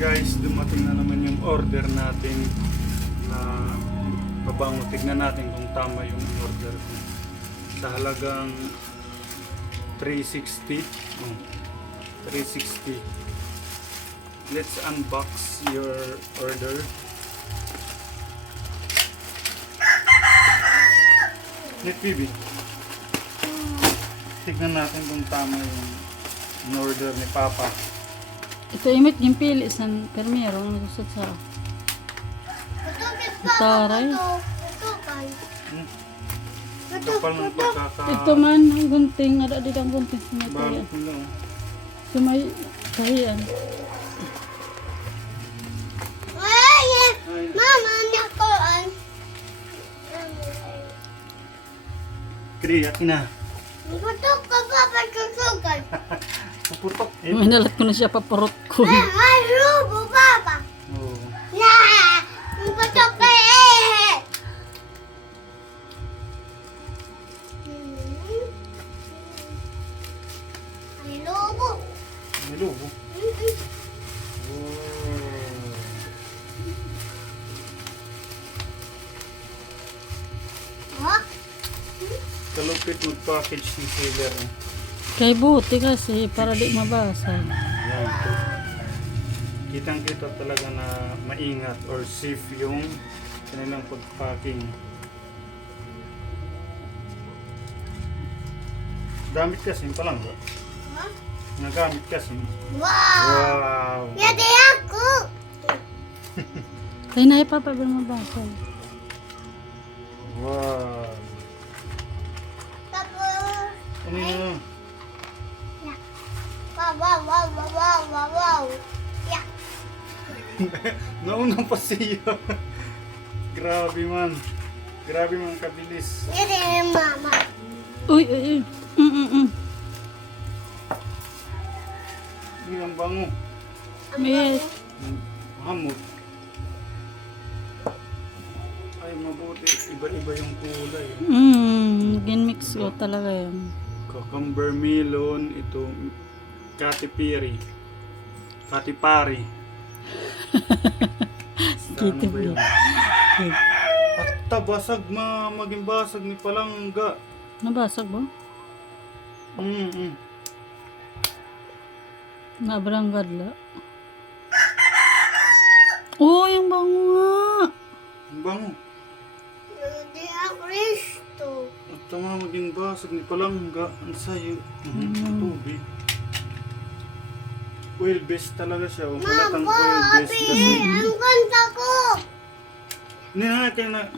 Guys, dumating na naman yung order natin na pabango. Tignan natin kung tama yung order ko. Sa halagang 360. 360. Let's unbox your order. Let Bibi. Tignan natin kung tama yung order ni Papa. Ito imit yung pili sa permero ang nagusot sa taray. Kapal ng pagkaka... Ito man ang gunting, ada dito ang gunting sa mga tayan. Bakit nila? Ito may kahiyan. Mama, nakuan. Kri, akin na. Putok ka pa, pagkusugan. Puputok. Minalat ko na siya papurot ko. Ay, rubo, papa. Oh. Yeah, putok ka eh. Ay, rubo. May lubo. Oh. Ha? Kalupit mag-package ni seller. Kay buti kasi para di mabasa. Yan. Kitang-kita talaga na maingat or safe yung kanilang pag-packing. Gamit kasi pa lang ba? Ha? Nagamit kasi. Wow. Wow! Yadi ako. Kay na pa ba mabasa? Wow! Tapos, Ano yun? wow, wow, wow, wow, wow, wow, wow. Yeah. Nauna pa siya. Grabe man. Grabe man kabilis. Yadi, mama. Uy, uy, uy. Hindi ang bango. Yes. Hamot. Ay, mabuti. Iba-iba yung kulay. Ginmix ko talaga yun. Cucumber melon. Ito, katipiri. Katipari. Ano ba yun? At tabasag maging basag ni Palangga. Nabasag ba? Nabrang gadla. Oh, yung bango nga. Ang bango. Yadi ako Kristo. At tama maging basag ni Palangga. Ang sayo. Tubig. Oil based talaga siya. O halatang oil based kasi. Ang kanta ko. Nihakay na.